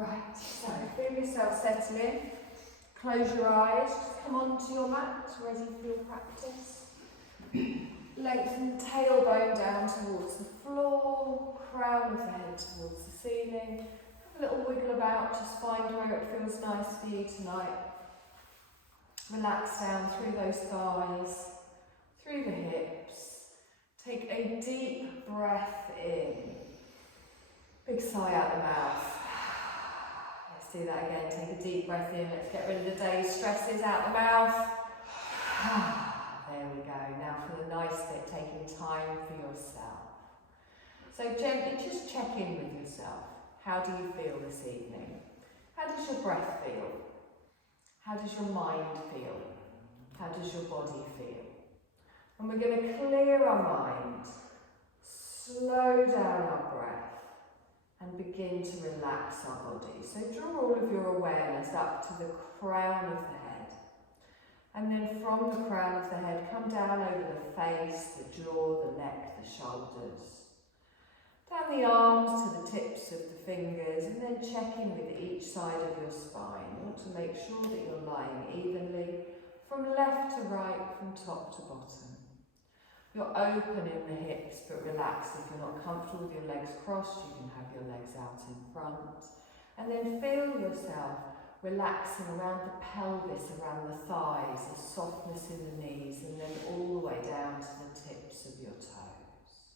Right, so feel yourself settle in. Close your eyes, just come onto your mat, ready for your practice. Lengthen the tailbone down towards the floor, crown of the head towards the ceiling. Have a little wiggle about, just find where it feels nice for you tonight. Relax down through those thighs, through the hips. Take a deep breath in. Big sigh out the mouth. Let's do that again. Take a deep breath in. Let's get rid of the day's stresses out the mouth. There we go. Now for the nice bit, taking time for yourself. So gently just check in with yourself. How do you feel this evening? How does your breath feel? How does your mind feel? How does your body feel? And we're going to clear our mind, slow down our breath, and begin to relax our body. So draw all of your awareness up to the crown of the head. And then from the crown of the head, come down over the face, the jaw, the neck, the shoulders. Down the arms to the tips of the fingers, and then check in with each side of your spine. You want to make sure that you're lying evenly, from left to right, from top to bottom. You're open in the hips, but relaxed. If you're not comfortable with your legs crossed, you can have your legs out in front. And then feel yourself relaxing around the pelvis, around the thighs, the softness in the knees, and then all the way down to the tips of your toes.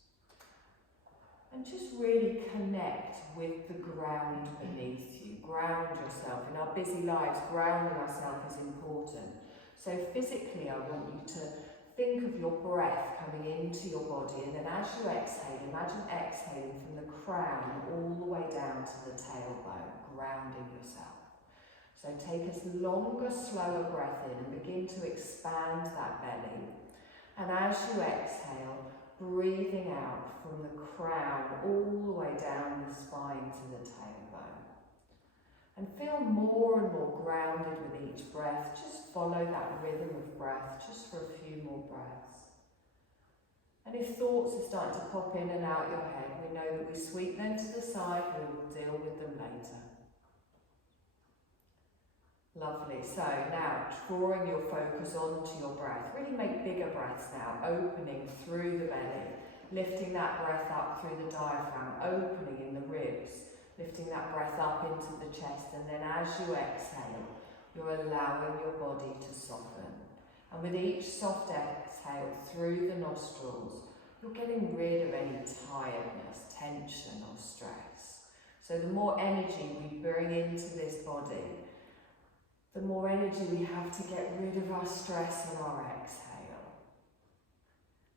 And just really connect with the ground beneath you. Ground yourself. In our busy lives, grounding ourselves is important. So physically, I want you to think of your breath coming into your body, and then as you exhale, imagine exhaling from the crown all the way down to the tailbone, grounding yourself. So take a longer, slower breath in and begin to expand that belly. And as you exhale, breathing out from the crown all the way down the spine to the tailbone. And feel more and more grounded with each breath. Just follow that rhythm of breath just for a few more breaths. And if thoughts are starting to pop in and out your head, we know that we sweep them to the side, we will deal with them later. Lovely. So now, drawing your focus onto your breath. Really make bigger breaths now, opening through the belly, lifting that breath up through the diaphragm, opening in the ribs, lifting that breath up into the chest, and then as you exhale, you're allowing your body to soften. And with each soft exhale through the nostrils, you're getting rid of any tiredness, tension or stress. So the more energy we bring into this body, the more energy we have to get rid of our stress on our exhale.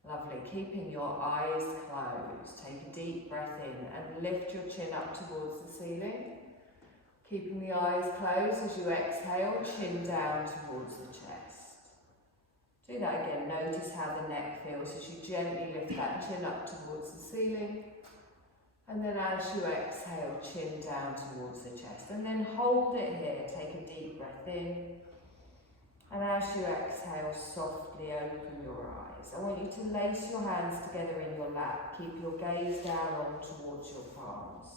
Lovely. Keeping your eyes closed. Take a deep breath in and lift your chin up towards the ceiling. Keeping the eyes closed as you exhale, chin down towards the chest. Do that again. Notice how the neck feels as you gently lift that chin up towards the ceiling. And then as you exhale, chin down towards the chest. And then hold it here. Take a deep breath in. And as you exhale, softly open your eyes. I want you to lace your hands together in your lap. Keep your gaze down on towards your palms.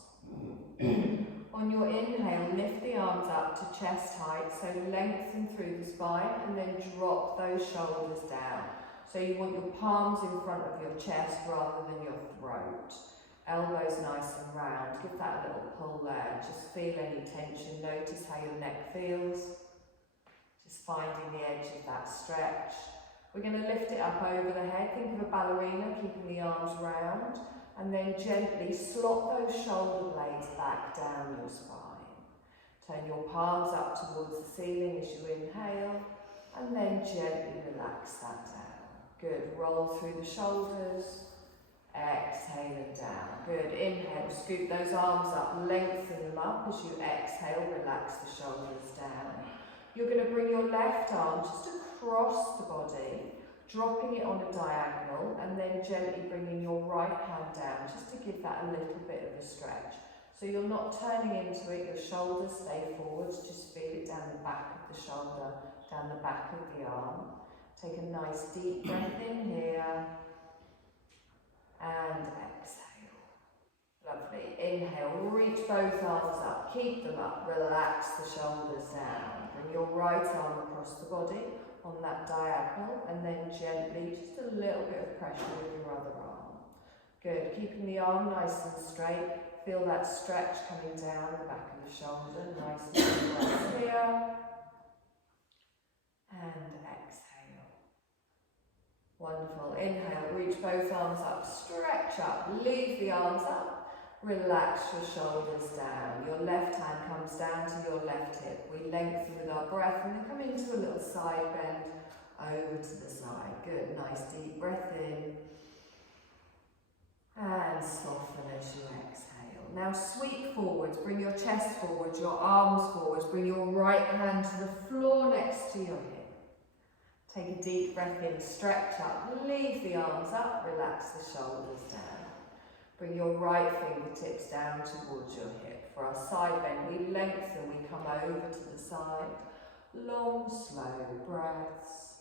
On your inhale, lift the arms up to chest height, so lengthen through the spine, and then drop those shoulders down. So you want your palms in front of your chest rather than your throat. Elbows nice and round. Give that a little pull there. Just feel any tension. Notice how your neck feels. Just finding the edge of that stretch. We're going to lift it up over the head. Think of a ballerina, keeping the arms round. And then gently slot those shoulder blades back down your spine. Turn your palms up towards the ceiling as you inhale. And then gently relax that down. Good. Roll through the shoulders. Exhale and down. Good. Inhale, scoop those arms up, lengthen them up as you exhale, relax the shoulders down. You're going to bring your left arm just across the body, dropping it on a diagonal, and then gently bringing your right hand down just to give that a little bit of a stretch. So you're not turning into it, your shoulders stay forwards, just feel it down the back of the shoulder, down the back of the arm. Take a nice deep breath in here. And exhale. Lovely. Inhale, reach both arms up, keep them up, relax the shoulders down. Bring your right arm across the body on that diagonal, and then gently, just a little bit of pressure with your other arm. Good. Keeping the arm nice and straight. Feel that stretch coming down the back of the shoulder. Nice and nice here. And exhale. Wonderful. Inhale, reach both arms up, stretch up, leave the arms up. Relax your shoulders down. Your left hand comes down to your left hip. We lengthen with our breath and then come into a little side bend over to the side. Good. Nice deep breath in. And soften as you exhale. Now sweep forwards. Bring your chest forwards, your arms forwards. Bring your right hand to the floor next to your hip. Take a deep breath in. Stretch up. Leave the arms up. Relax the shoulders down. Bring your right fingertips down towards your hip. For our side bend, we lengthen, we come over to the side. Long, slow breaths.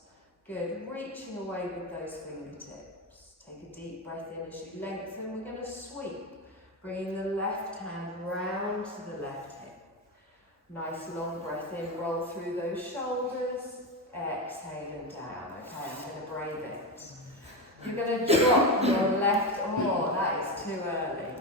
Good. Reaching away with those fingertips. Take a deep breath in as you lengthen. We're going to sweep, bringing the left hand round to the left hip. Nice long breath in, roll through those shoulders. Exhaling down. Okay, I'm going to brave it. You're going to drop your left, oh, that is too early.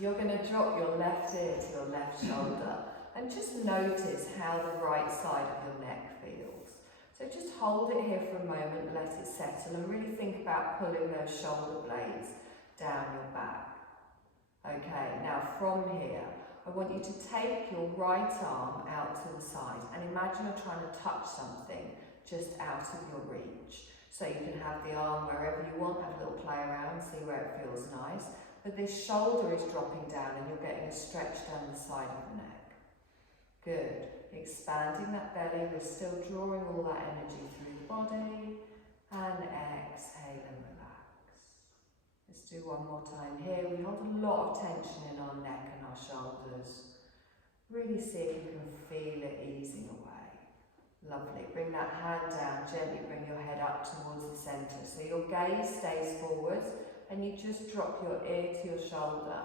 You're going to drop your left ear to your left shoulder and just notice how the right side of your neck feels. So just hold it here for a moment, let it settle, and really think about pulling those shoulder blades down your back. Okay, now from here, I want you to take your right arm out to the side and imagine you're trying to touch something just out of your reach. So you can have the arm wherever you want, have a little play around, see where it feels nice. But this shoulder is dropping down and you're getting a stretch down the side of the neck. Good. Expanding that belly, we're still drawing all that energy through the body. And exhale and relax. Let's do one more time here. We hold a lot of tension in our neck and our shoulders. Really see if you can feel it easing away. Lovely. Bring that hand down, gently bring your head up towards the centre. So your gaze stays forwards and you just drop your ear to your shoulder.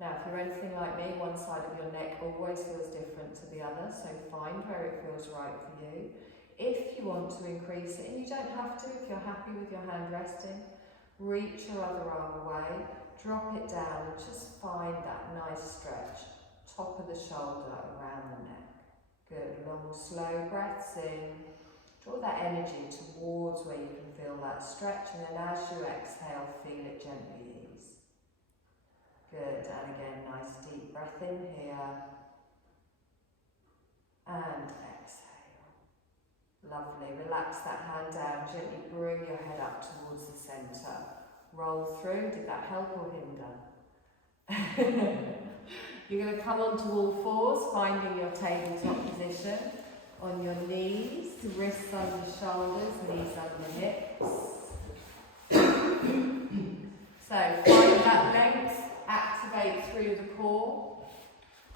Now, if you're anything like me, one side of your neck always feels different to the other, so find where it feels right for you. If you want to increase it, and you don't have to if you're happy with your hand resting, reach your other arm away, drop it down and just find that nice stretch, top of the shoulder around the neck. Good, long, slow breaths in. Draw that energy towards where you can feel that stretch, and then as you exhale, feel it gently ease. Good, and again, nice deep breath in here. And exhale. Lovely, relax that hand down, gently bring your head up towards the centre. Roll through, did that help or hinder? You're going to come onto all fours, finding your tabletop position on your knees, wrists under the shoulders, knees under the hips. So find that length, activate through the core.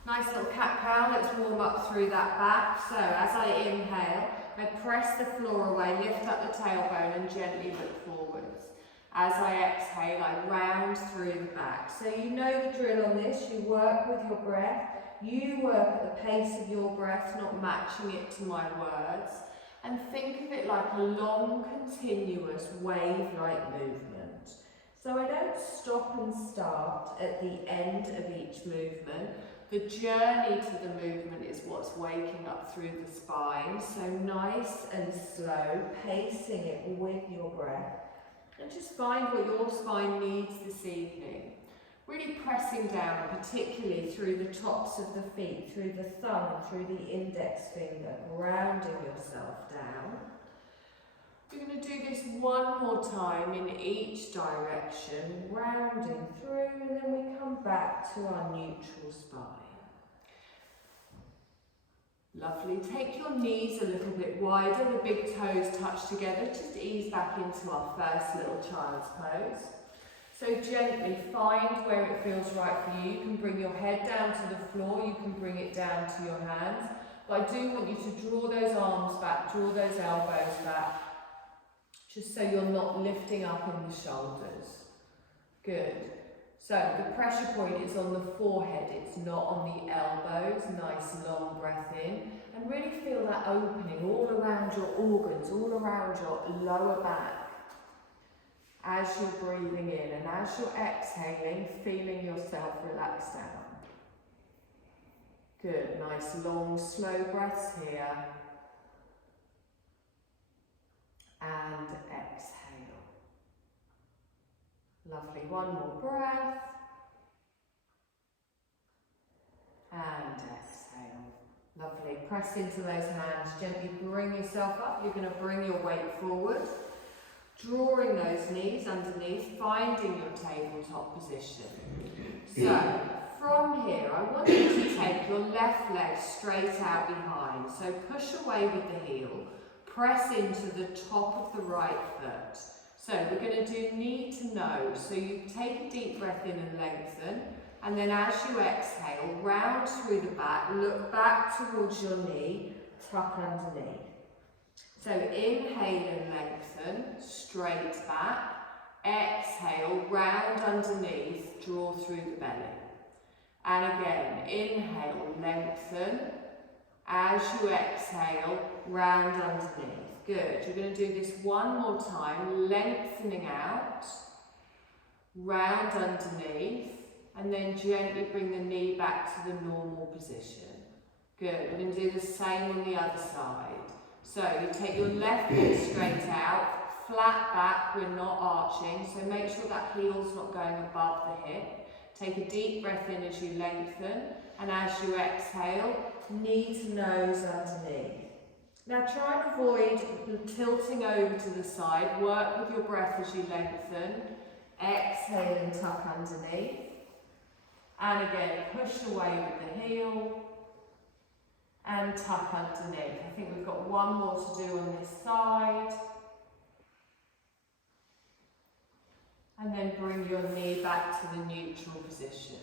Nice little cat-cow, let's warm up through that back. So as I inhale, I press the floor away, lift up the tailbone and gently look forwards. As I exhale, I round through the back. So you know the drill on this, you work with your breath, you work at the pace of your breath, not matching it to my words. And think of it like a long, continuous, wave-like movement. So I don't stop and start at the end of each movement. The journey to the movement is what's waking up through the spine. So nice and slow, pacing it with your breath. And just find what your spine needs this evening. Really pressing down, particularly through the tops of the feet, through the thumb, through the index finger, grounding yourself down. We're going to do this one more time in each direction, rounding through, and then we come back to our neutral spine. Lovely. Take your knees a little bit wider, the big toes touch together. Just ease back into our first little child's pose. So gently find where it feels right for you. You can bring your head down to the floor, you can bring it down to your hands. But I do want you to draw those arms back, draw those elbows back, just so you're not lifting up in the shoulders. Good. So the pressure point is on the forehead, it's not on the elbows. Nice long breath in. And really feel that opening all around your organs, all around your lower back. As you're breathing in and as you're exhaling, feeling yourself relax down. Good, nice long slow breaths here. And exhale. Lovely, one more breath. And exhale. Lovely, press into those hands, gently bring yourself up. You're going to bring your weight forward. Drawing those knees underneath, finding your tabletop position. So, from here, I want you to take your left leg straight out behind. So push away with the heel, press into the top of the right foot. So we're going to do knee to nose. So you take a deep breath in and lengthen, and then as you exhale, round through the back, look back towards your knee, tuck underneath. So inhale and lengthen, straight back. Exhale, round underneath, draw through the belly. And again, inhale, lengthen. As you exhale, round underneath. Good. You're going to do this one more time, lengthening out, round underneath, and then gently bring the knee back to the normal position. Good. We're going to do the same on the other side. So you take your left leg straight out, flat back, we're not arching, so make sure that heel's not going above the hip. Take a deep breath in as you lengthen, and as you exhale, knee to nose underneath. Now try and avoid tilting over to the side, work with your breath as you lengthen, exhale and tuck underneath, and again push away with the heel, and tuck underneath. I think we've got one more to do on this side. And then bring your knee back to the neutral position.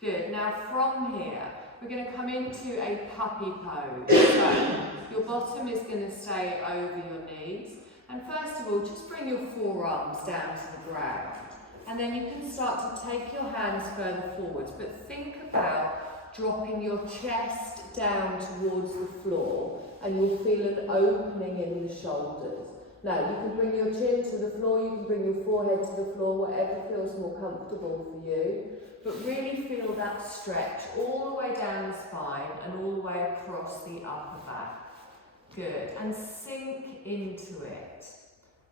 Good. Now from here, we're going to come into a puppy pose. So your bottom is going to stay over your knees. And first of all, just bring your forearms down to the ground. And then you can start to take your hands further forwards, but think about dropping your chest down towards the floor, and you'll feel an opening in the shoulders. Now, you can bring your chin to the floor, you can bring your forehead to the floor, whatever feels more comfortable for you. But really feel that stretch all the way down the spine and all the way across the upper back. Good. And sink into it.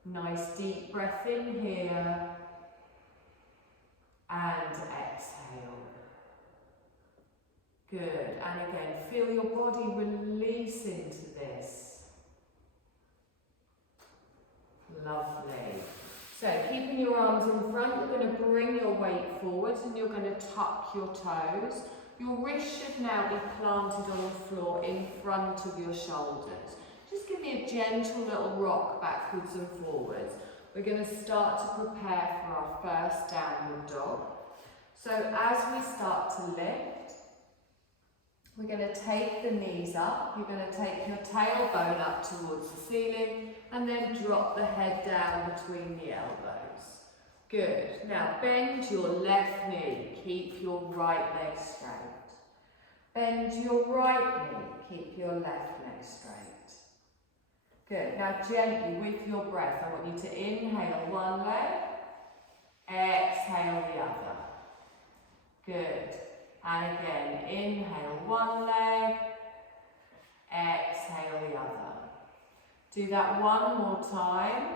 Nice deep breath in here. And exhale. Good. And again, feel your body release into this. Lovely. So keeping your arms in front, you're going to bring your weight forwards and you're going to tuck your toes. Your wrists should now be planted on the floor in front of your shoulders. Just give me a gentle little rock backwards and forwards. We're going to start to prepare for our first downward dog. So as we start to lift, we're going to take the knees up, you're going to take your tailbone up towards the ceiling and then drop the head down between the elbows. Good. Now bend your left knee, keep your right leg straight. Bend your right knee, keep your left leg straight. Good. Now gently with your breath, I want you to inhale one leg, exhale the other. Good. And again, inhale one leg, exhale the other. Do that one more time.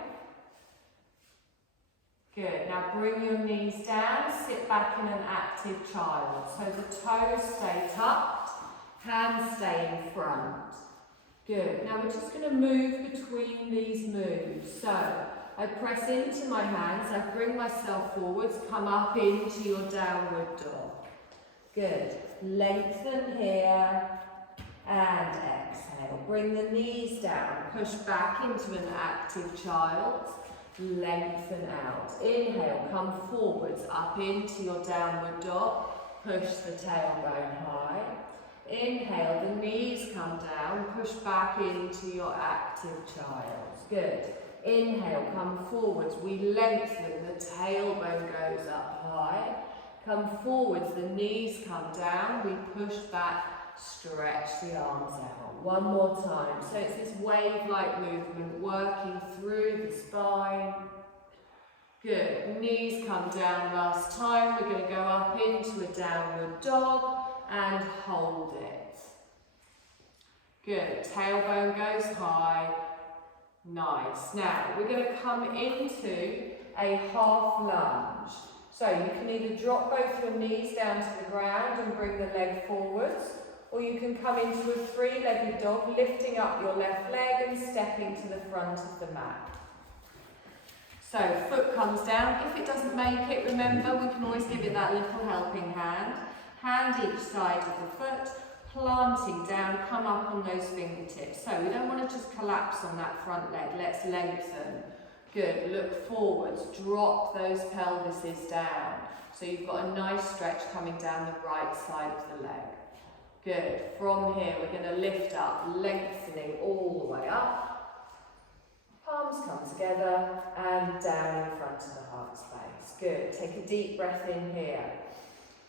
Good. Now bring your knees down, sit back in an active child. So the toes stay tucked, hands stay in front. Good. Now we're just going to move between these moves. So I press into my hands, I bring myself forwards, come up into your downward dog. Good. Lengthen here and exhale. Bring the knees down. Push back into an active child. Lengthen out. Inhale. Come forwards up into your downward dog. Push the tailbone high. Inhale. The knees come down. Push back into your active child. Good. Inhale. Come forwards. We lengthen. The tailbone goes up high. Come forwards, the knees come down, we push back, stretch the arms out. One more time. So it's this wave-like movement working through the spine. Good. Knees come down last time. We're going to go up into a downward dog and hold it. Good. Tailbone goes high. Nice. Now we're going to come into a half lunge. So you can either drop both your knees down to the ground and bring the leg forwards, or you can come into a three-legged dog, lifting up your left leg and stepping to the front of the mat. So foot comes down. If it doesn't make it, remember we can always give it that little helping hand. Hand each side of the foot, planting down, come up on those fingertips. So we don't want to just collapse on that front leg, let's lengthen. Good, look forwards, drop those pelvises down. So you've got a nice stretch coming down the right side of the leg. Good, from here we're going to lift up, lengthening all the way up. Palms come together and down in front of the heart space. Good, take a deep breath in here.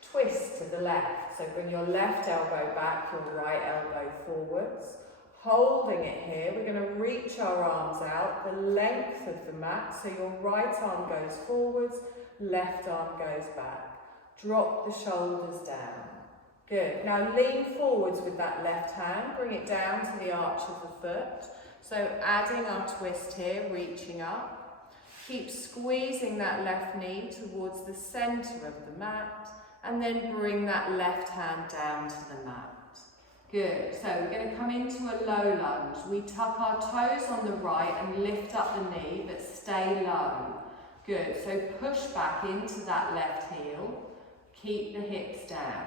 Twist to the left, so bring your left elbow back, your right elbow forwards. Holding it here, we're going to reach our arms out the length of the mat, so your right arm goes forwards, left arm goes back. Drop the shoulders down. Good. Now lean forwards with that left hand, bring it down to the arch of the foot. So adding our twist here, reaching up. Keep squeezing that left knee towards the centre of the mat, and then bring that left hand down to the mat. Good, so we're going to come into a low lunge. We tuck our toes on the right and lift up the knee, but stay low. Good, so push back into that left heel. Keep the hips down.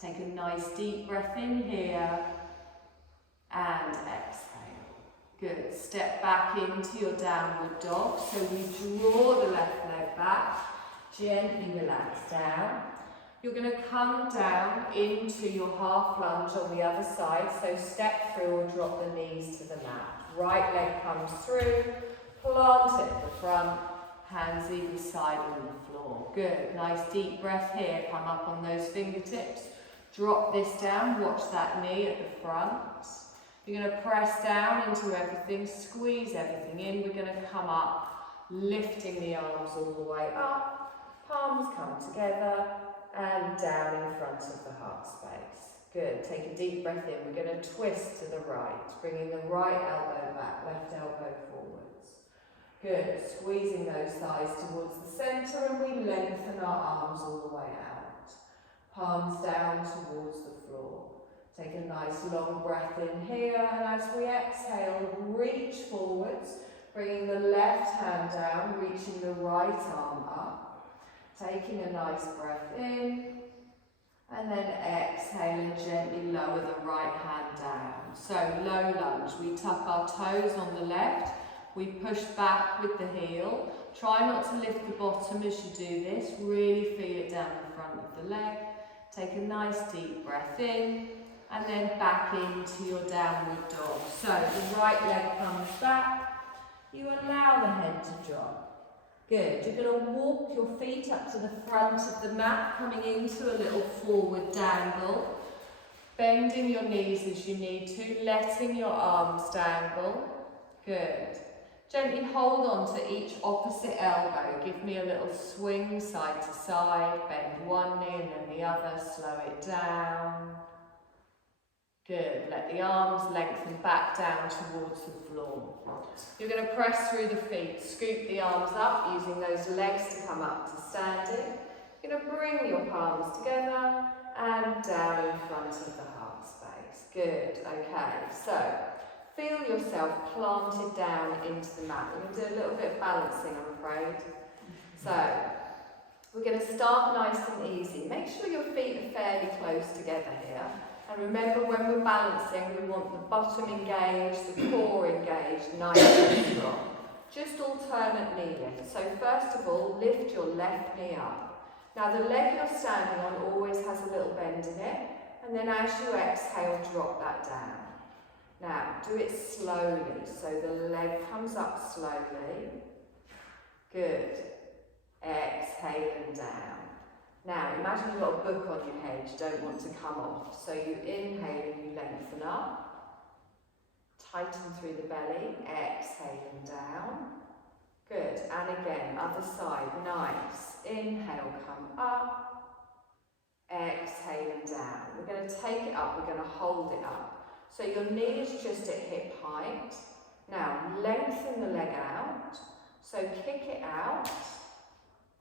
Take a nice deep breath in here and exhale. Good, step back into your downward dog. So we draw the left leg back, gently relax down. You're going to come down into your half lunge on the other side, so step through or drop the knees to the mat. Right leg comes through, plant it at the front, hands either side on the floor. Good, nice deep breath here, come up on those fingertips. Drop this down, watch that knee at the front. You're going to press down into everything, squeeze everything in. We're going to come up, lifting the arms all the way up, palms come together, and down in front of the heart space. Good, take a deep breath in. We're going to twist to the right, bringing the right elbow back, left elbow forwards. Good, squeezing those thighs towards the centre, and we lengthen our arms all the way out. Palms down towards the floor. Take a nice long breath in here, and as we exhale, reach forwards, bringing the left hand down, reaching the right arm up. Taking a nice breath in, and then exhale and gently lower the right hand down. So low lunge, we tuck our toes on the left, we push back with the heel. Try not to lift the bottom as you do this, really feel it down the front of the leg. Take a nice deep breath in, and then back into your downward dog. So the right leg comes back, you allow the head to drop. Good, you're going to walk your feet up to the front of the mat, coming into a little forward dangle. Bending your knees as you need to, letting your arms dangle. Good. Gently hold on to each opposite elbow. Give me a little swing side to side. Bend one knee and then the other. Slow it down. Good. Let the arms lengthen back down towards the floor. You're going to press through the feet. Scoop the arms up, using those legs to come up to standing. You're going to bring your palms together and down in front of the heart space. Good. Okay. So feel yourself planted down into the mat. We're going to do a little bit of balancing, I'm afraid. So we're going to start nice and easy. Make sure your feet are fairly close together here. And remember, when we're balancing, we want the bottom engaged, the core engaged, nice and strong. Just alternate knee lift. So first of all, lift your left knee up. Now the leg you're standing on always has a little bend in it. And then as you exhale, drop that down. Now, do it slowly. So the leg comes up slowly. Good. Exhale and down. Now, imagine you've got a book on your head you don't want to come off. So you inhale and you lengthen up. Tighten through the belly. Exhaling down. Good. And again, other side. Nice. Inhale, come up. Exhaling down. We're going to take it up. We're going to hold it up. So your knee is just at hip height. Now, lengthen the leg out. So kick it out.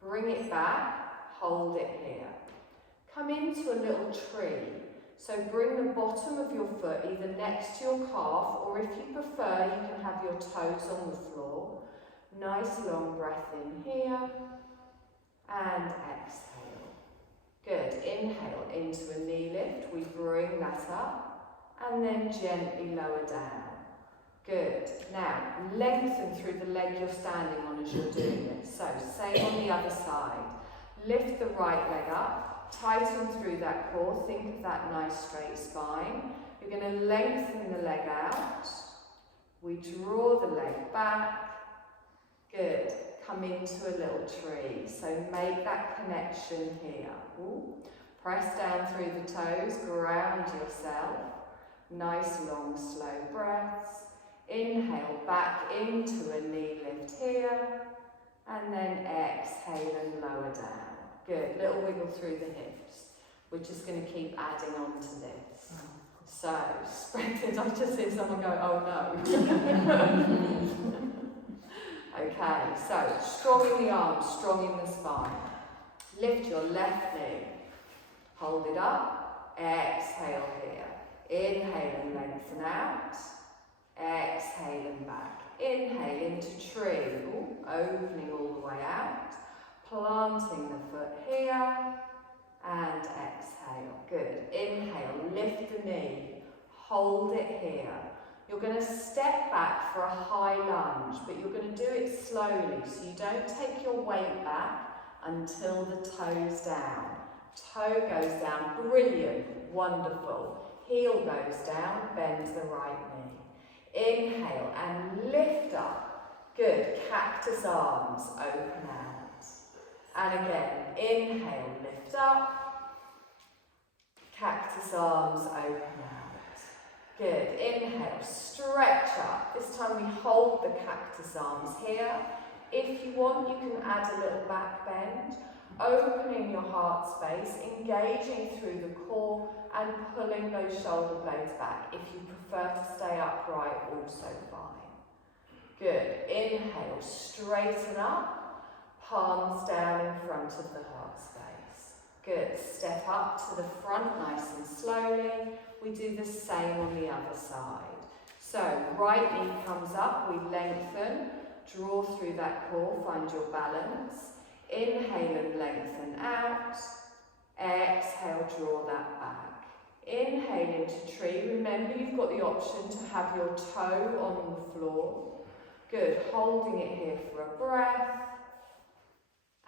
Bring it back. Hold it here. Come into a little tree. So bring the bottom of your foot either next to your calf, or if you prefer, you can have your toes on the floor. Nice long breath in here. And exhale. Good. Inhale into a knee lift. We bring that up. And then gently lower down. Good. Now, lengthen through the leg you're standing on as you're doing this. So, same on the other side. Lift the right leg up, tighten through that core, think of that nice straight spine. You're going to lengthen the leg out. We draw the leg back. Good. Come into a little tree. So make that connection here. Ooh. Press down through the toes, ground yourself. Nice long slow breaths. Inhale back into a knee lift here. And then exhale and lower down. Good, little wiggle through the hips. We're just going to keep adding on to this. So, spread it. I just hear someone go, oh no. Okay, so strong in the arms, strong in the spine. Lift your left knee. Hold it up. Exhale here. Inhale and lengthen out. Exhale and back. Inhale into tree. Ooh, opening all the way out. Planting the foot here. And exhale. Good. Inhale. Lift the knee. Hold it here. You're going to step back for a high lunge, but you're going to do it slowly, so you don't take your weight back until the toe's down. Toe goes down. Brilliant. Wonderful. Heel goes down. Bend the right knee. Inhale and lift up. Good. Cactus arms. Open out. And again. Inhale. Lift up. Cactus arms. Open out. Good. Inhale. Stretch up. This time we hold the cactus arms here. If you want, you can add a little back bend. Opening your heart space, engaging through the core and pulling those shoulder blades back. If you prefer to stay upright, also fine. Good. Inhale, straighten up, palms down in front of the heart space. Good. Step up to the front nice and slowly. We do the same on the other side. So, right knee comes up, we lengthen, draw through that core, find your balance. Inhale and lengthen out. Exhale, draw that back. Inhale into tree. Remember, you've got the option to have your toe on the floor. Good. Holding it here for a breath.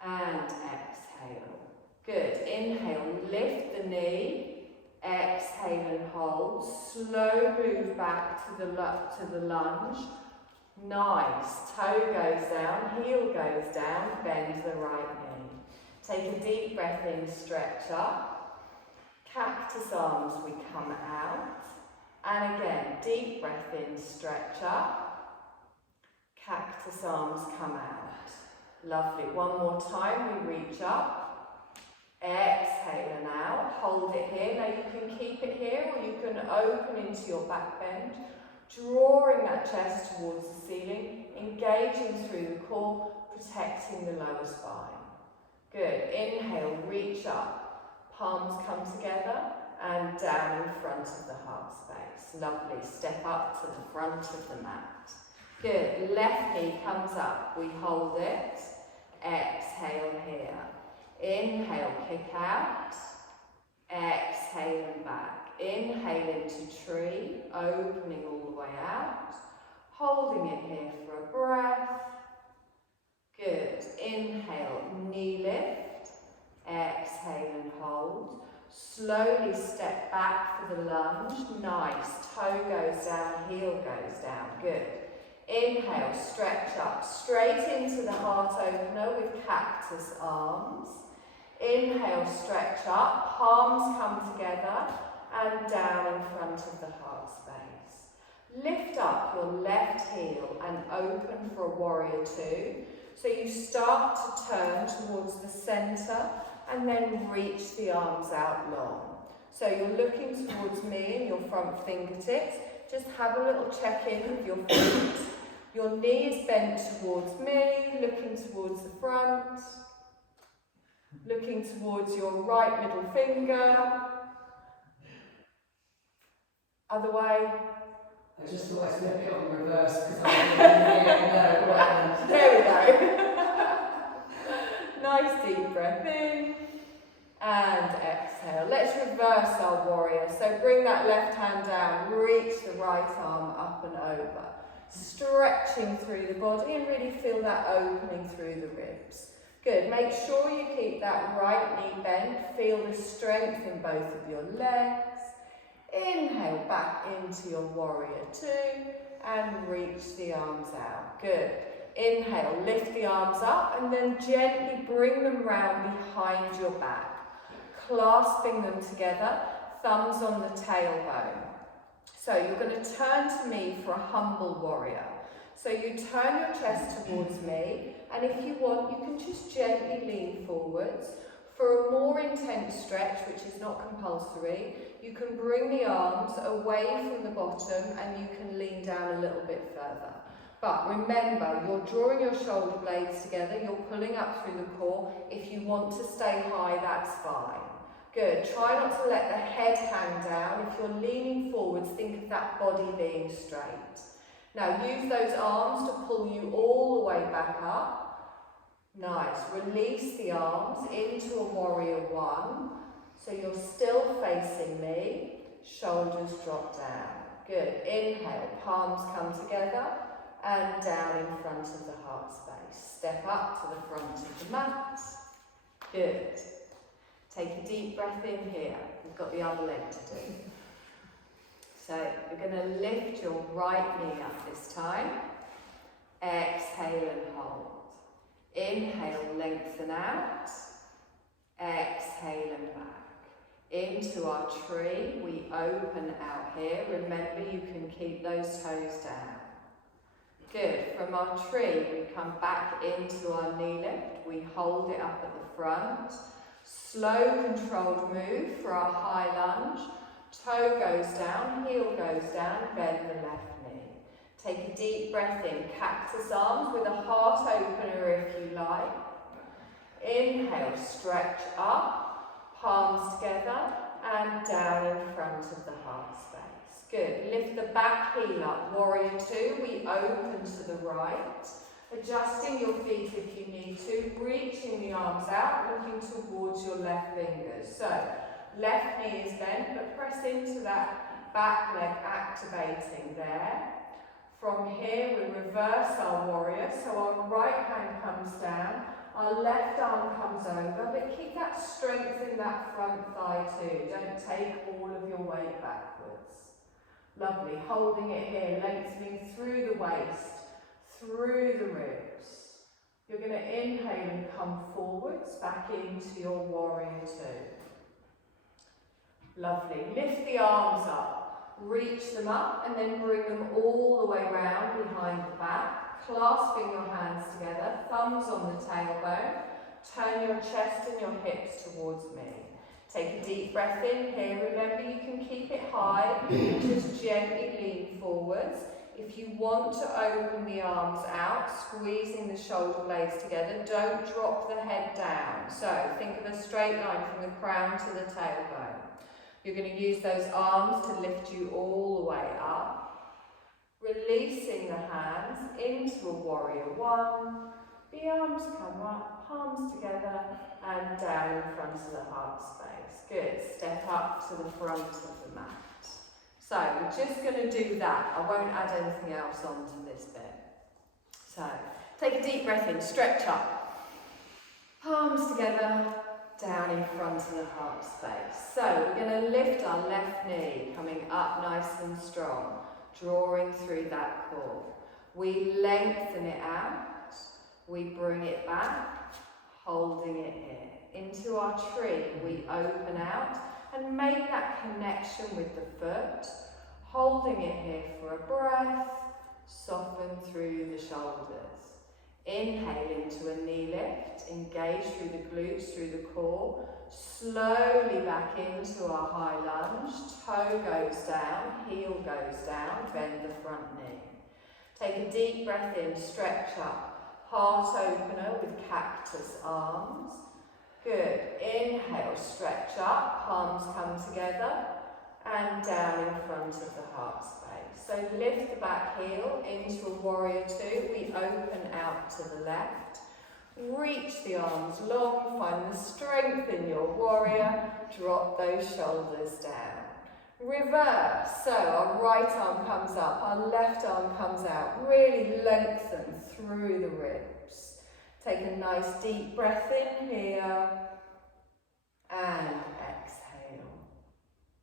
And exhale. Good. Inhale, lift the knee. Exhale and hold. Slow move back to the lunge. Nice. Toe goes down, heel goes down, bend the right knee. Take a deep breath in, stretch up. Cactus arms, we come out. And again, deep breath in, stretch up. Cactus arms come out. Lovely. One more time, we reach up. Exhale and out. Hold it here. Now you can keep it here or you can open into your back bend. Drawing that chest towards the ceiling, engaging through the core, protecting the lower spine. Good. Inhale, reach up. Palms come together and down in front of the heart space. Lovely. Step up to the front of the mat. Good. Left knee comes up. We hold it. Exhale here. Inhale, kick out. Exhale and back. Inhale into tree, opening all the way out. Holding it here for a breath. Good. Inhale, knee lift. Exhale and hold. Slowly step back for the lunge. Nice. Toe goes down, heel goes down. Good. Inhale, stretch up. Straight into the heart opener with cactus arms. Inhale, stretch up, palms come together and down in front of the heart space. Lift up your left heel and open for a warrior two. So you start to turn towards the centre and then reach the arms out long. So you're looking towards me and your front fingertips. Just have a little check-in with your feet. Your knees bent towards me, looking towards the front. Looking towards your right middle finger. Other way. I just thought I'd flip it on reverse because I There we go. Nice deep breath in and exhale. Let's reverse our warrior. So bring that left hand down, reach the right arm up and over. Stretching through the body and really feel that opening through the ribs. Good. Make sure you keep that right knee bent. Feel the strength in both of your legs. Inhale back into your warrior two and reach the arms out. Good. Inhale, lift the arms up and then gently bring them round behind your back. Clasping them together, thumbs on the tailbone. So you're going to turn to me for a humble warrior. So you turn your chest towards me, and if you want, you can just gently lean forwards. For a more intense stretch, which is not compulsory, you can bring the arms away from the bottom and you can lean down a little bit further. But remember, you're drawing your shoulder blades together, you're pulling up through the core. If you want to stay high, that's fine. Good. Try not to let the head hang down. If you're leaning forwards, think of that body being straight. Now use those arms to pull you all the way back up. Nice. Release the arms into a warrior one. So you're still facing me. Shoulders drop down. Good. Inhale. Palms come together and down in front of the heart space. Step up to the front of the mat. Good. Take a deep breath in here. We've got the other leg to do. So you're going to lift your right knee up this time. Exhale and hold. Inhale, lengthen out. Exhale and back. Into our tree, we open out here. Remember, you can keep those toes down. Good. From our tree, we come back into our knee lift. We hold it up at the front. Slow, controlled move for our high lunge. Toe goes down, heel goes down, bend the left knee. Take a deep breath in, cactus arms with a heart opener if you like. Inhale, stretch up, palms together and down in front of the heart space. Good. Lift the back heel up, warrior two. We open to the right. Adjusting your feet if you need to, reaching the arms out, looking towards your left fingers. So, left knee is bent, but press into that back leg, activating there. From here, we reverse our warrior, so our right hand comes down, our left arm comes over, but keep that strength in that front thigh too. Don't take all of your weight backwards. Lovely, holding it here, lengthening through the waist, through the ribs. You're going to inhale and come forwards, back into your warrior two. Lovely. Lift the arms up, reach them up, and then bring them all the way round behind the back, clasping your hands together, thumbs on the tailbone. Turn your chest and your hips towards me. Take a deep breath in here. Remember, you can keep it high, just gently lean forwards. If you want to open the arms out, squeezing the shoulder blades together, don't drop the head down. So think of a straight line from the crown to the tailbone. You're going to use those arms to lift you all the way up. Releasing the hands into a warrior one. The arms come up, palms together and down in front of the heart space. Good. Step up to the front of the mat. So we're just going to do that. I won't add anything else onto this bit. So take a deep breath in, stretch up. Palms together, down in front of the heart space. So we're going to lift our left knee, coming up nice and strong, drawing through that core. We lengthen it out, we bring it back, holding it here. Into our tree, we open out and make that connection with the foot, holding it here for a breath, soften through the shoulders. Inhale into a knee lift, engage through the glutes, through the core, slowly back into our high lunge, toe goes down, heel goes down, bend the front knee. Take a deep breath in, stretch up, heart opener with cactus arms. Good. Inhale, stretch up, palms come together and down in front of the heart space. So lift the back heel into a warrior two. We open out to the left. Reach the arms long, find the strength in your warrior. Drop those shoulders down. Reverse. So our right arm comes up, our left arm comes out. Really lengthen through the ribs. Take a nice deep breath in here and exhale.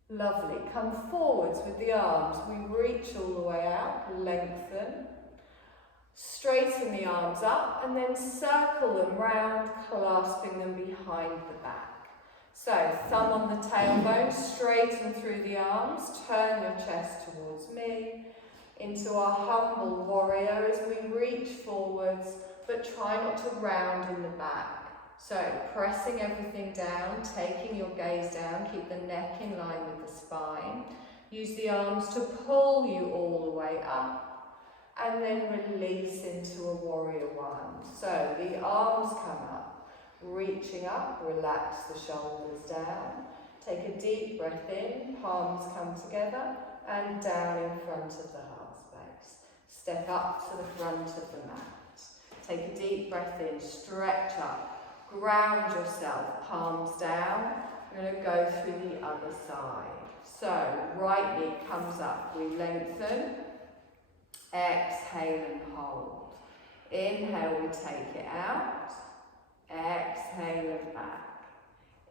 Lovely. Come forwards with the arms. We reach all the way out, lengthen. Straighten the arms up and then circle them round, clasping them behind the back. So thumb on the tailbone, straighten through the arms, turn your chest towards me. Into our humble warrior as we reach forwards, but try not to round in the back. So pressing everything down, taking your gaze down, keep the neck in line with the spine. Use the arms to pull you all the way up and then release into a warrior one. So the arms come up, reaching up, relax the shoulders down. Take a deep breath in, palms come together and down in front of the heart space. Step up to the front of the mat. Take a deep breath in, stretch up, ground yourself, palms down. We're going to go through the other side. So right knee comes up, we lengthen, exhale and hold. Inhale, we take it out, exhale and back.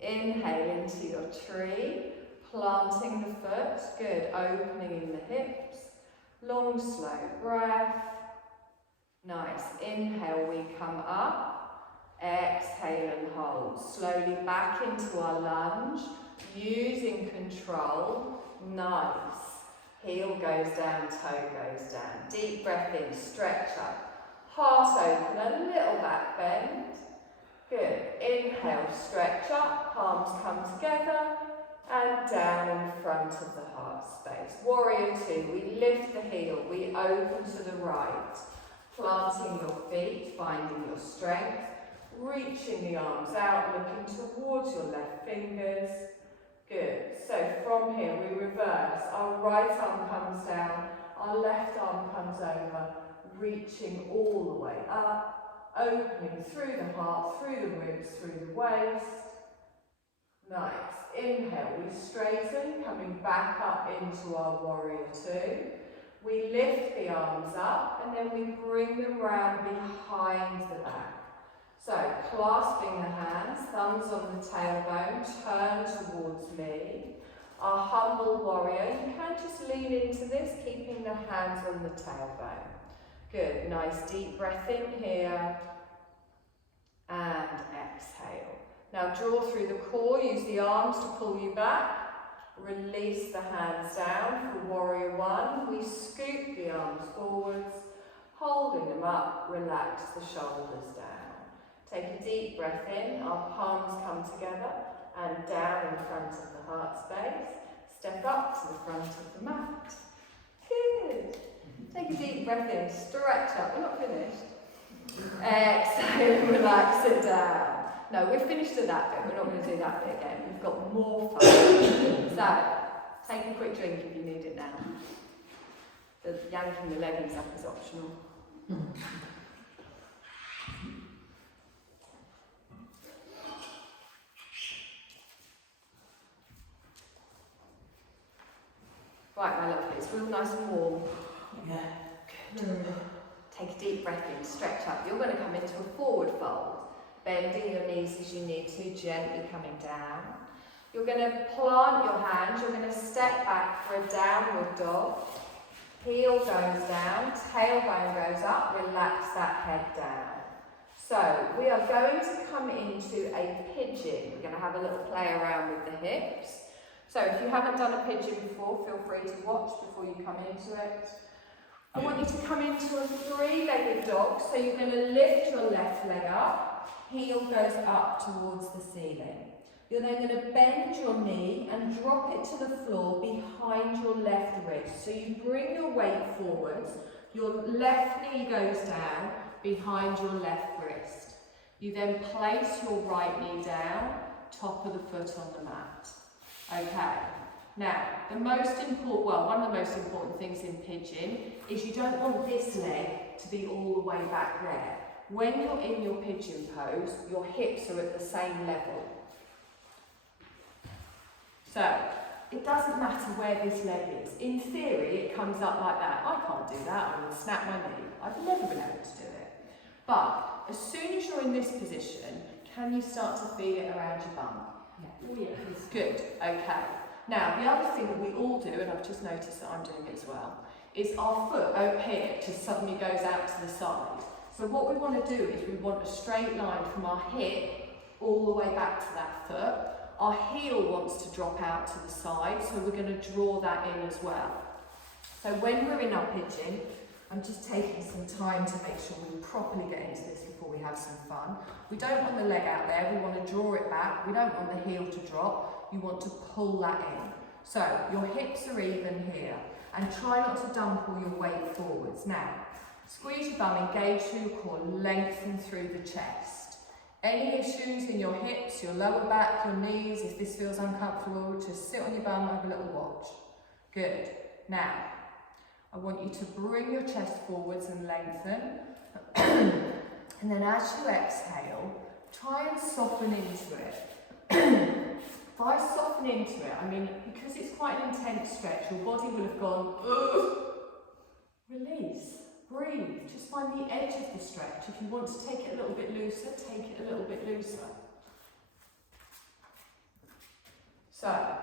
Inhale into your tree, planting the foot, good, opening in the hips, long slow breath. Nice. Inhale, we come up, exhale and hold. Slowly back into our lunge, using control. Nice. Heel goes down, toe goes down. Deep breath in, stretch up. Heart open, a little back bend. Good. Inhale, stretch up, palms come together and down in front of the heart space. Warrior two, we lift the heel, we open to the right. Planting your feet, finding your strength, reaching the arms out, looking towards your left fingers. Good. So from here we reverse. Our right arm comes down, our left arm comes over, reaching all the way up, opening through the heart, through the ribs, through the waist. Nice. Inhale, we straighten, coming back up into our warrior two. We lift the arms up and then we bring them round behind the back. So clasping the hands, thumbs on the tailbone, turn towards me. Our humble warrior, you can just lean into this, keeping the hands on the tailbone. Good, nice deep breath in here and exhale. Now draw through the core, use the arms to pull you back. Release the hands down for warrior one. We scoop the arms forwards, holding them up, relax the shoulders down. Take a deep breath in, our palms come together and down in front of the heart space. Step up to the front of the mat. Good. Take a deep breath in, stretch up, we're not finished. Exhale, relax it down. No, we're finished with that bit, we're not going to do that bit again. We've got more fun. So, take a quick drink if you need it now. The yanking the leggings up is optional. Right, my lovelies, we're all nice and warm. Yeah. Good. Take a deep breath in, stretch up. You're going to come into a forward fold. Bending your knees as you need to, gently coming down. You're going to plant your hands, you're going to step back for a downward dog. Heel goes down, tailbone goes up, relax that head down. So we are going to come into a pigeon. We're going to have a little play around with the hips. So if you haven't done a pigeon before, feel free to watch before you come into it. I want you to come into a three-legged dog. So you're going to lift your left leg up, heel goes up towards the ceiling. You're then going to bend your knee and drop it to the floor behind your left wrist. So you bring your weight forwards, your left knee goes down behind your left wrist. You then place your right knee down, top of the foot on the mat. Okay, now one of the most important things in pigeon is you don't want this leg to be all the way back there. When you're in your pigeon pose, your hips are at the same level. So, it doesn't matter where this leg is. In theory, it comes up like that. I can't do that, I would snap my knee. I've never been able to do it. But, as soon as you're in this position, can you start to feel it around your bum? Yeah. Oh, yeah. Good, okay. Now, the other thing that we all do, and I've just noticed that I'm doing it as well, is our foot over here just suddenly goes out to the side. So what we want to do is we want a straight line from our hip all the way back to that foot. Our heel wants to drop out to the side, so we're going to draw that in as well. So when we're in our pigeon, I'm just taking some time to make sure we properly get into this before we have some fun. We don't want the leg out there, we want to draw it back. We don't want the heel to drop, you want to pull that in. So your hips are even here, and try not to dump all your weight forwards. Now, squeeze your bum, engage through your core, lengthen through the chest. Any issues in your hips, your lower back, your knees, if this feels uncomfortable, just sit on your bum and have a little watch. Good. Now, I want you to bring your chest forwards and lengthen. And then as you exhale, try and soften into it. By soften into it, I mean, because it's quite an intense stretch, your body will have gone, ugh. Release. Breathe, just find the edge of the stretch. If you want to take it a little bit looser, take it a little bit looser. So,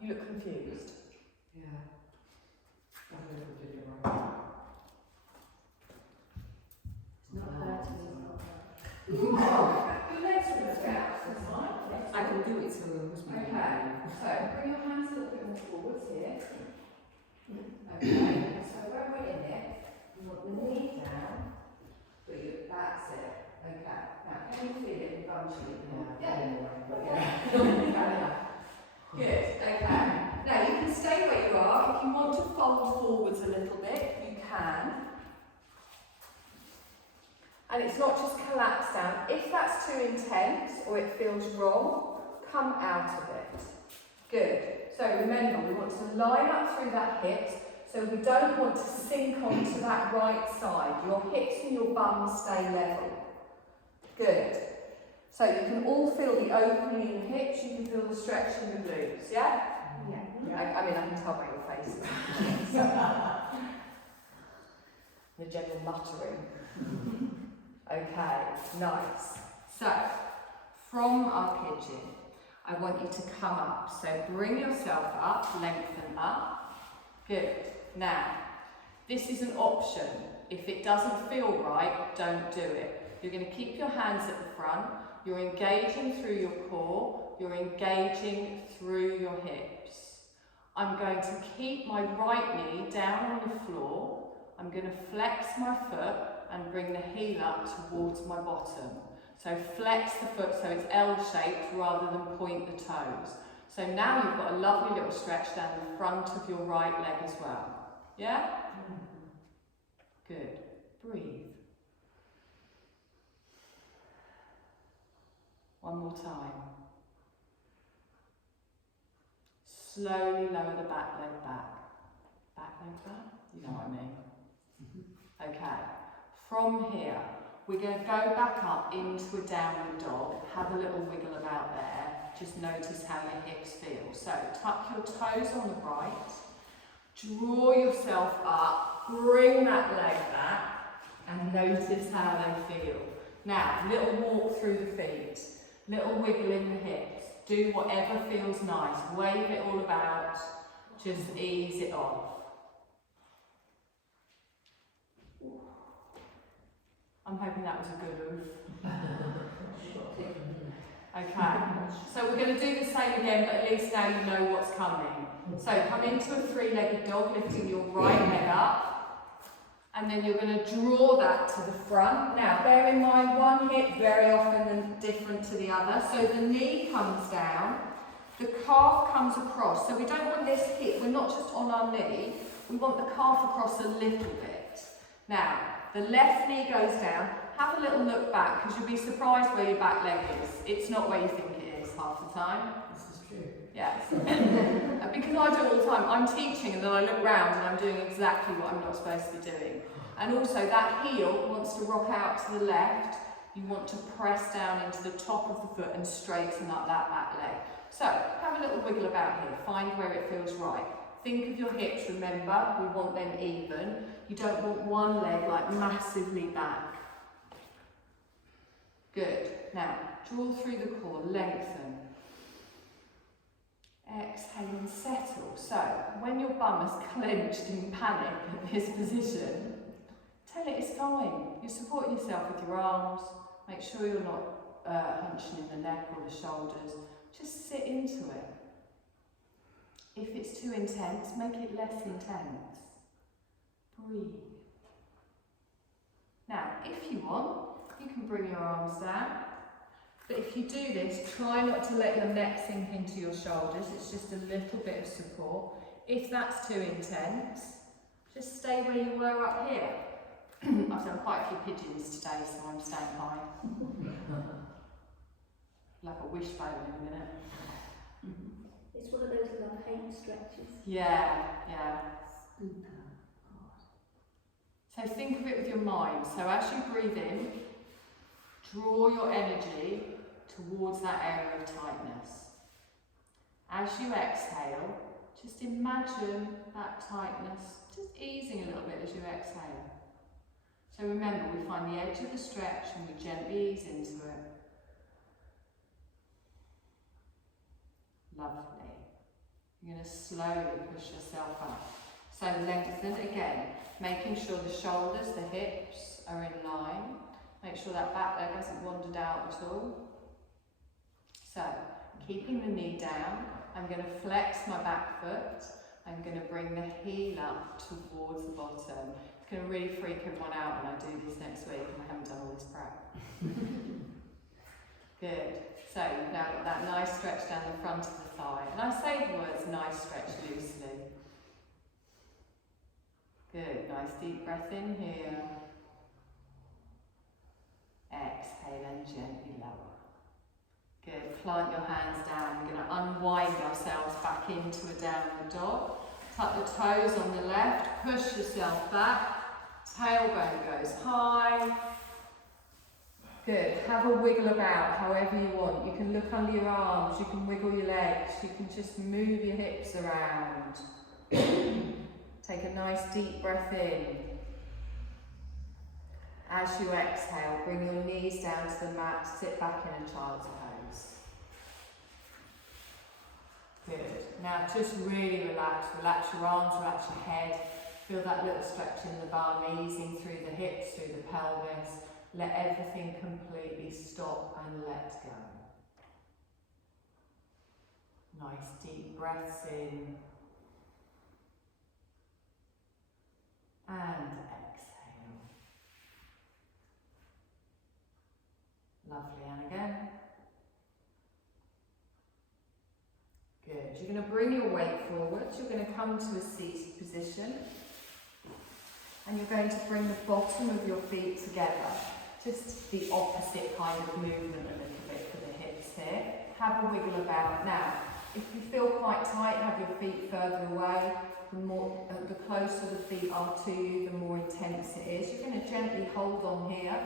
you look confused. Yeah. I don't know if I did it right. It's not hurting, it's not hurting. Your legs are going to out, that's fine. I can do it, so it must be. Okay, so bring your hands a little bit more forwards here. Okay, so when we're in it, you want the knee down, but that's it. Okay, now can you feel it in front of you? Yeah. Good, okay. Now you can stay where you are. If you want to fold forwards a little bit, you can. And it's not just collapse down. If that's too intense or it feels wrong, come out of it. Good. So remember, we want to line up through that hip. So we don't want to sink onto that right side. Your hips and your bum stay level. Good. So you can all feel the opening in the hips, you can feel the stretch in the glutes, yeah? Yeah. I mean, I can tell by your face. The general muttering. Okay, nice. So, from our pigeon, I want you to come up. So bring yourself up, lengthen up. Good. Now, this is an option. If it doesn't feel right, don't do it. You're going to keep your hands at the front. You're engaging through your core. You're engaging through your hips. I'm going to keep my right knee down on the floor. I'm going to flex my foot and bring the heel up towards my bottom. So flex the foot so it's L-shaped rather than point the toes. So now you've got a lovely little stretch down the front of your right leg as well. Yeah? Good. Breathe. One more time. Slowly lower the back leg back. Back leg back? You know what I mean? Okay. From here, we're going to go back up into a downward dog. Have a little wiggle about there. Just notice how your hips feel. So tuck your toes on the right. Draw yourself up. Bring that leg back. And notice how they feel. Now, little walk through the feet. Little wiggle in the hips. Do whatever feels nice. Wave it all about. Just ease it off. I'm hoping that was a good move. Okay, so we're going to do the same again, but at least now you know what's coming. So come into a three-legged dog, lifting your right leg up, and then you're going to draw that to the front. Now, bear in mind, one hip very often different to the other. So the knee comes down, the calf comes across. So we don't want this hip, we're not just on our knee, we want the calf across a little bit. Now, the left knee goes down. Have a little look back, because you'll be surprised where your back leg is. It's not where you think it is half the time. This is true. Yes. Because I do it all the time. I'm teaching and then I look round and I'm doing exactly what I'm not supposed to be doing. And also that heel wants to rock out to the left. You want to press down into the top of the foot and straighten up that back leg. So have a little wiggle about here. Find where it feels right. Think of your hips, remember, we want them even. You don't want one leg like massively back. Good. Now, draw through the core, lengthen. Exhale and settle. So, when your bum is clenched in panic at this position, tell it it's fine. You're supporting yourself with your arms. Make sure you're not hunching in the neck or the shoulders. Just sit into it. If it's too intense, make it less intense. Breathe. Now, if you want, you can bring your arms down. But if you do this, try not to let your neck sink into your shoulders. It's just a little bit of support. If that's too intense, just stay where you were up here. I've done quite a few pigeons today, so I'm staying high. Like a wishbone in a minute. It's one of those love-hate stretches. Yeah. So think of it with your mind. So as you breathe in, draw your energy towards that area of tightness. As you exhale, just imagine that tightness just easing a little bit as you exhale. So remember, we find the edge of the stretch and we gently ease into it. Lovely. You're going to slowly push yourself up. So lengthen again, making sure the shoulders, the hips are in line. Make sure that back leg hasn't wandered out at all. So, keeping the knee down, I'm going to flex my back foot. I'm going to bring the heel up towards the bottom. It's going to really freak everyone out when I do this next week and I haven't done all this prep. Good. So, you've now got that nice stretch down the front of the thigh. And I say the words nice stretch loosely. Good. Nice deep breath in here. Exhale and gently lower. Good. Plant your hands down. We're going to unwind ourselves back into a downward dog. Tuck the toes on the left. Push yourself back. Tailbone goes high. Good. Have a wiggle about however you want. You can look under your arms. You can wiggle your legs. You can just move your hips around. Take a nice deep breath in. As you exhale, bring your knees down to the mat, sit back in a child's pose. Good. Now just really relax. Relax your arms, relax your head. Feel that little stretch in the bum, easing through the hips, through the pelvis. Let everything completely stop and let go. Nice deep breaths in. And exhale. Lovely, and again. Good. You're going to bring your weight forwards. You're going to come to a seated position. And you're going to bring the bottom of your feet together. Just the opposite kind of movement a little bit for the hips here. Have a wiggle about. Now, if you feel quite tight, have your feet further away. The closer the feet are to you, the more intense it is. You're going to gently hold on here.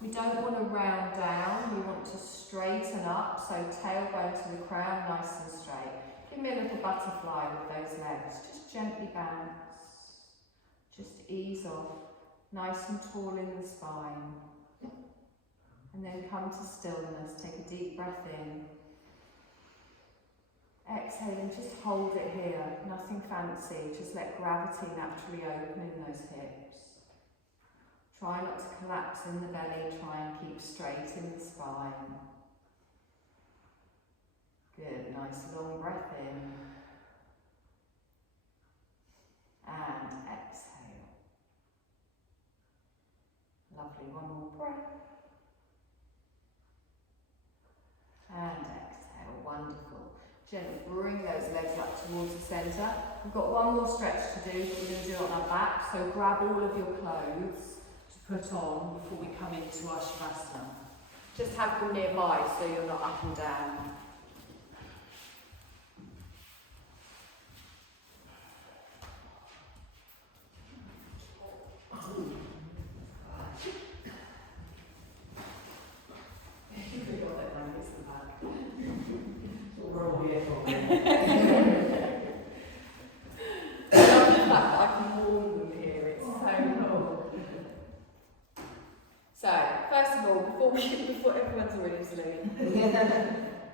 We don't want to round down, we want to straighten up, so tailbone to the crown, nice and straight. Give me a little butterfly with those legs. Just gently bounce. Just ease off. Nice and tall in the spine. And then come to stillness. Take a deep breath in. Exhale and just hold it here. Nothing fancy. Just let gravity naturally open in those hips. Try not to collapse in the belly, try and keep straight in the spine. Good, nice long breath in. And exhale. Lovely, one more breath. And exhale, wonderful. Gently bring those legs up towards the centre. We've got one more stretch to do, but we're going to do it on our back. So grab all of your clothes to put on before we come into our Shavasana. Just have them nearby so you're not up and down. We're all here for. I can warm them here, it's so cool. So, first of all, before everyone's already asleep,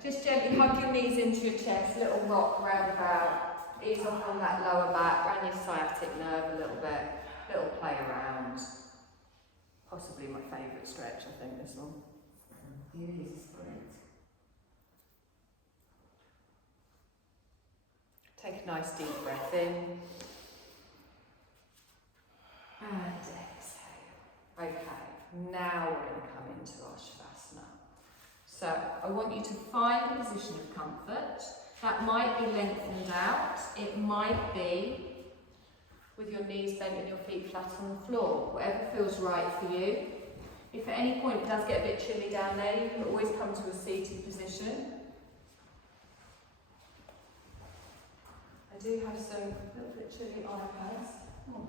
just gently hug your knees into your chest, little rock round about, ease off on that lower back, around your sciatic nerve a little bit, little play around. Possibly my favourite stretch, I think, this one. It is great. Take a nice deep breath in. And exhale. Okay, now we're going to come into our Shavasana. So I want you to find a position of comfort. That might be lengthened out. It might be with your knees bent and your feet flat on the floor. Whatever feels right for you. If at any point it does get a bit chilly down there, you can always come to a seated position. I do have some little bit chilly iPads. Oh.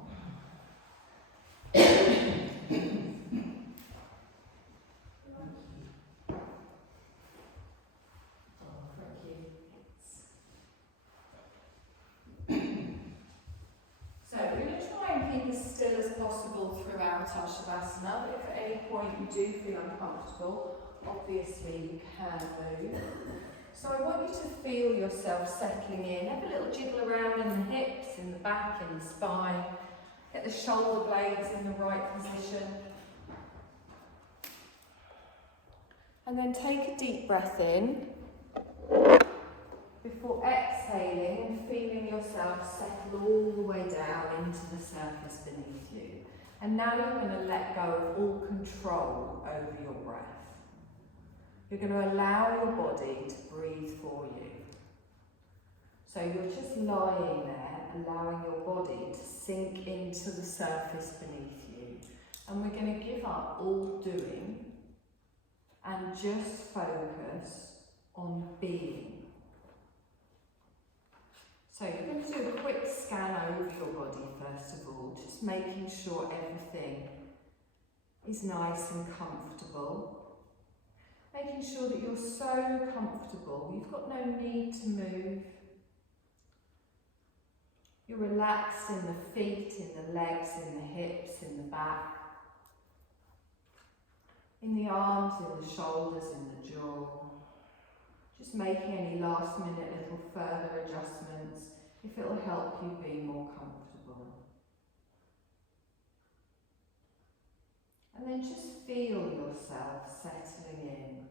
So we're going to try and keep as still as possible throughout our Shavasana, but if at any point you do feel uncomfortable, obviously you can move. So I want you to feel yourself settling in. Have a little jiggle around in the hips, in the back, in the spine. Get the shoulder blades in the right position. And then take a deep breath in before exhaling and feeling yourself settle all the way down into the surface beneath you. And now you're going to let go of all control over your breath. You're going to allow your body to breathe for you. So you're just lying there, allowing your body to sink into the surface beneath you. And we're going to give up all doing and just focus on being. So you're going to do a quick scan over your body first of all, just making sure everything is nice and comfortable. Making sure that you're so comfortable, you've got no need to move. You're relaxed in the feet, in the legs, in the hips, in the back, in the arms, in the shoulders, in the jaw. Just making any last minute little further adjustments if it will help you be more comfortable. And then just feel yourself settling in.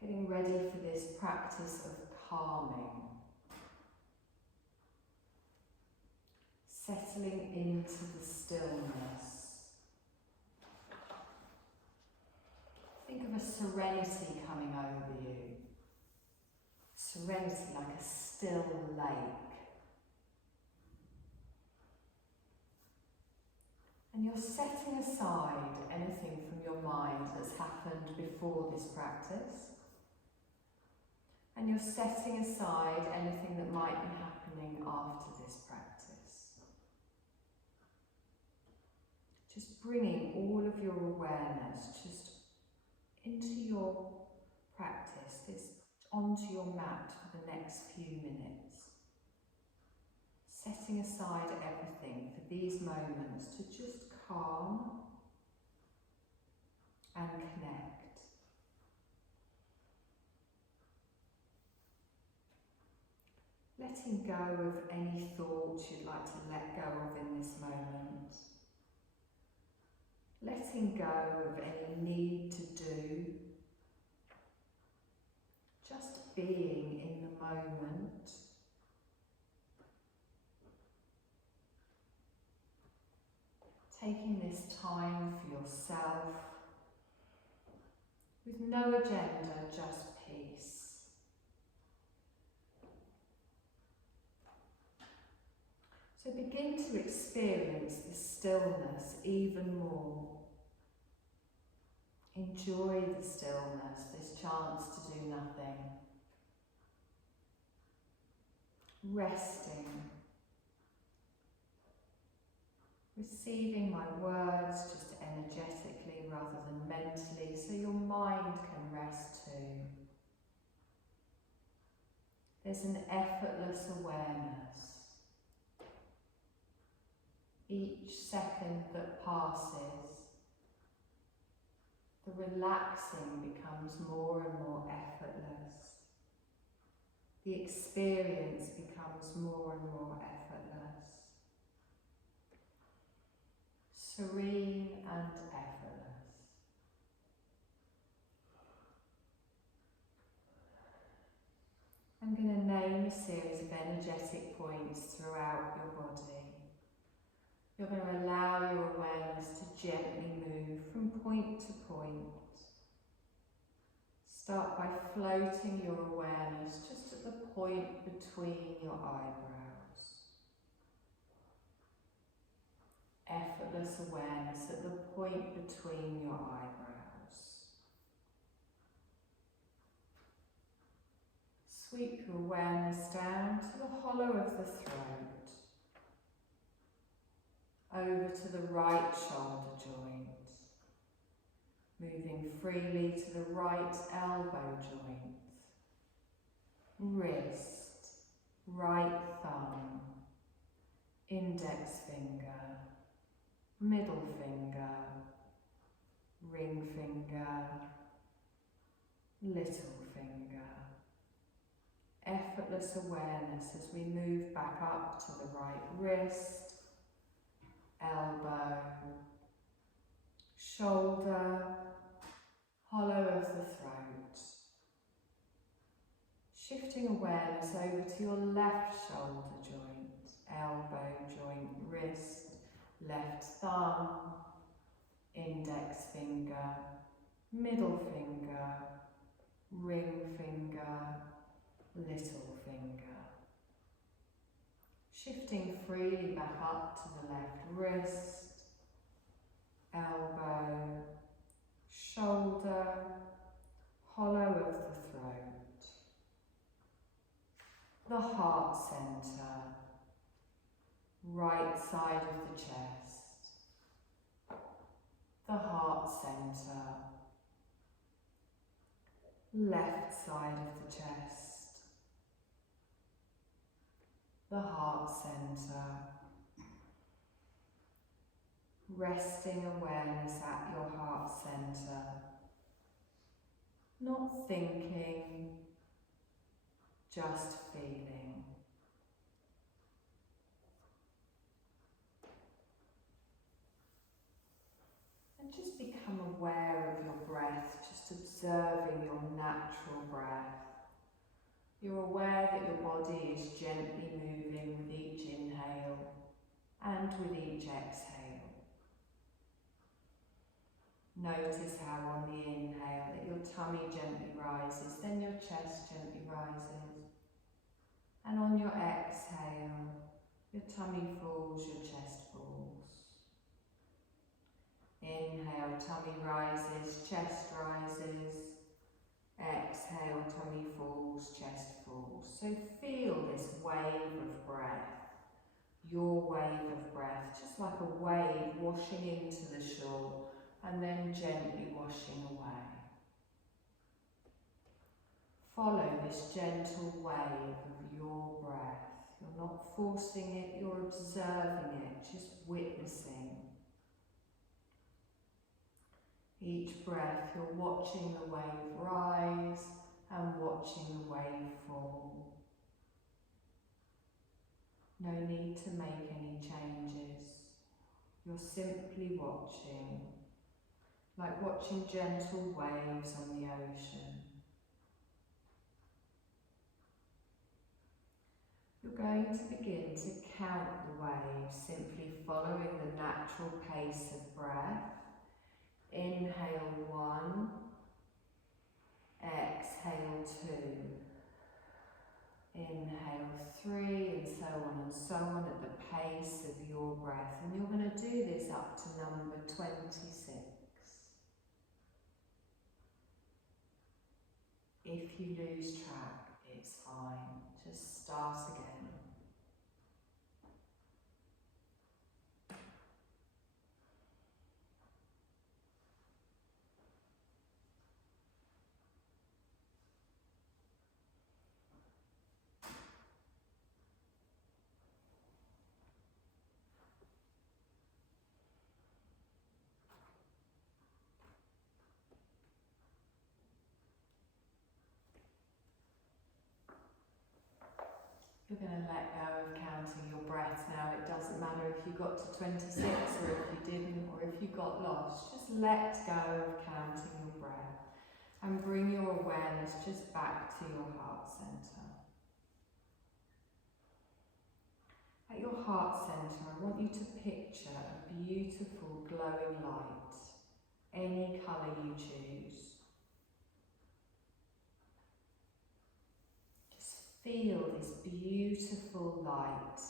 Getting ready for this practice of calming. Settling into the stillness. Think of a serenity coming over you. Serenity like a still lake. And you're setting aside anything from your mind that's happened before this practice. And you're setting aside anything that might be happening after this practice. Just bringing all of your awareness just into your practice, onto your mat for the next few minutes. Setting aside everything for these moments to just calm and connect. Letting go of any thoughts you'd like to let go of in this moment. letting go of any need to do, just being in the moment. Taking this time for yourself with no agenda, just peace. So begin to experience the stillness even more. Enjoy the stillness, this chance to do nothing. Resting. Receiving my words just energetically rather than mentally, so your mind can rest too. There's an effortless awareness. Each second that passes, the relaxing becomes more and more effortless. The experience becomes more and more effortless. Serene and effortless. I'm going to name a series of energetic points throughout your body. You're going to allow your awareness to gently move from point to point. Start by floating your awareness just at the point between your eyebrows. Effortless awareness at the point between your eyebrows. Sweep your awareness down to the hollow of the throat, over to the right shoulder joint, moving freely to the right elbow joint, wrist, right thumb, index finger, middle finger, ring finger, little finger. Effortless awareness as we move back up to the right wrist, elbow, shoulder, hollow of the throat. Shifting awareness over to your left shoulder joint, elbow joint, wrist, left thumb, index finger, middle finger, ring finger, little finger. Shifting freely back up to the left wrist, elbow, shoulder, hollow of the throat, the heart center, right side of the chest, the heart center, left side of the chest, the heart center. Resting awareness at your heart center, not thinking, just feeling. And just become aware of your breath, just observing your natural breath. You're aware that your body is gently moving with each inhale and with each exhale. Notice how on the inhale that your tummy gently rises, then your chest gently rises. And on your exhale, your tummy falls, your chest falls. Inhale, tummy rises, chest rises. Exhale, tummy falls, chest falls. So feel this wave of breath, your wave of breath, just like a wave washing into the shore and then gently washing away. Follow this gentle wave of your breath. You're not forcing it, you're observing it, just witnessing. Each breath, you're watching the wave rise and watching the wave fall. No need to make any changes. You're simply watching like watching gentle waves on the ocean. You're going to begin to count the waves, simply following the natural pace of breath. Inhale 1, exhale 2, inhale 3, and so on at the pace of your breath. And you're going to do this up to number 26. If you lose track, it's fine. Just start again. You're going to let go of counting your breath now. It doesn't matter if you got to 26 or if you didn't, or if you got lost. Just let go of counting your breath and bring your awareness just back to your heart centre. At your heart centre, I want you to picture a beautiful glowing light, any colour you choose. Feel this beautiful light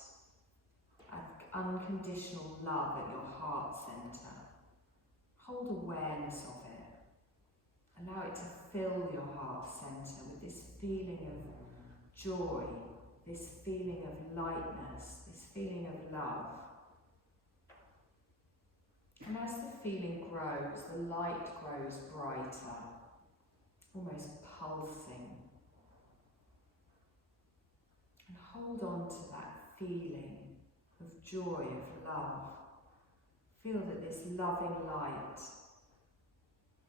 of unconditional love at your heart centre. Hold awareness of it. Allow it to fill your heart centre with this feeling of joy, this feeling of lightness, this feeling of love. And as the feeling grows, the light grows brighter, almost pulsing. And hold on to that feeling of joy, of love. Feel that this loving light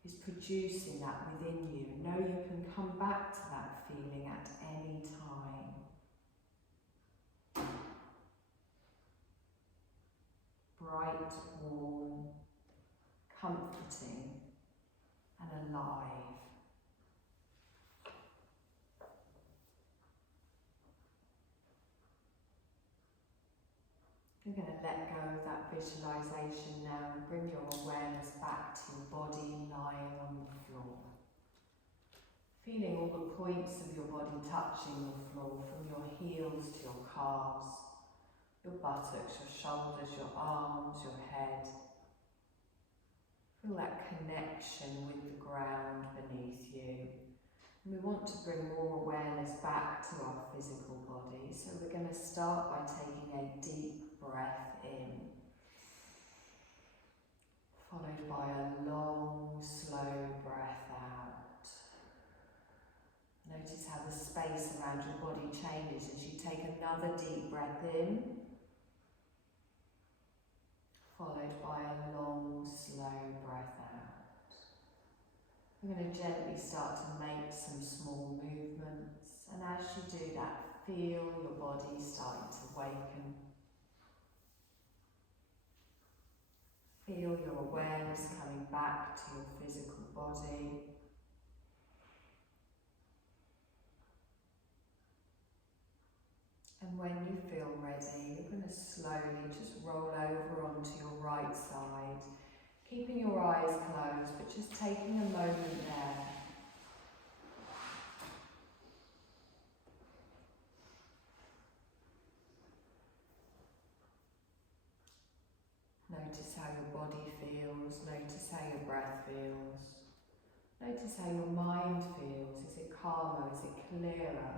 is producing that within you. Know you can come back to that feeling at any time. Bright, warm, comforting, and alive. You're going to let go of that visualization now and bring your awareness back to your body lying on the floor. Feeling all the points of your body touching the floor, from your heels to your calves, your buttocks, your shoulders, your arms, your head. Feel that connection with the ground beneath you. And we want to bring more awareness back to our physical body, so we're going to start by taking a deep breath in, followed by a long, slow breath out. Notice how the space around your body changes as you take another deep breath in, followed by a long, slow breath out. We're going to gently start to make some small movements, and as you do that, feel your body starting to waken. Feel your awareness coming back to your physical body. And when you feel ready, you're going to slowly just roll over onto your right side, keeping your eyes closed, but just taking a moment there. Notice how your body feels, notice how your breath feels. Notice how your mind feels. Is it calmer? Is it clearer?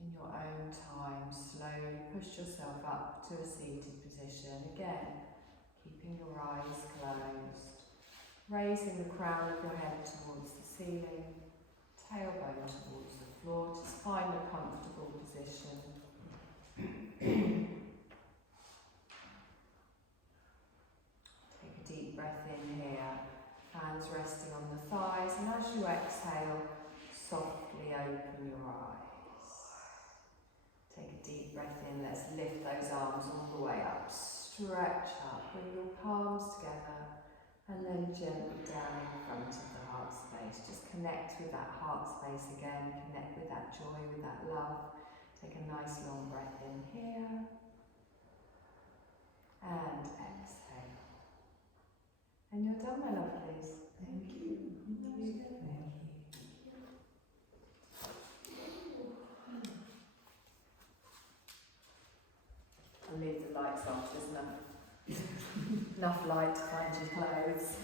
In your own time, slowly push yourself up to a seated position. Again, keeping your eyes closed. Raising the crown of your head towards the ceiling, tailbone towards the floor. Just find a comfortable position. Take a deep breath in here, hands resting on the thighs, and as you exhale, softly open your eyes. Take a deep breath in, let's lift those arms all the way up, Stretch up, bring your palms together and then gently down in front of the heart space. Just connect with that heart space again, connect with that joy, with that love. Take a nice long breath in here and exhale. And you're done, my lovelies. Thank you. Thank you. I'll leave the lights off, there's enough light to find your clothes.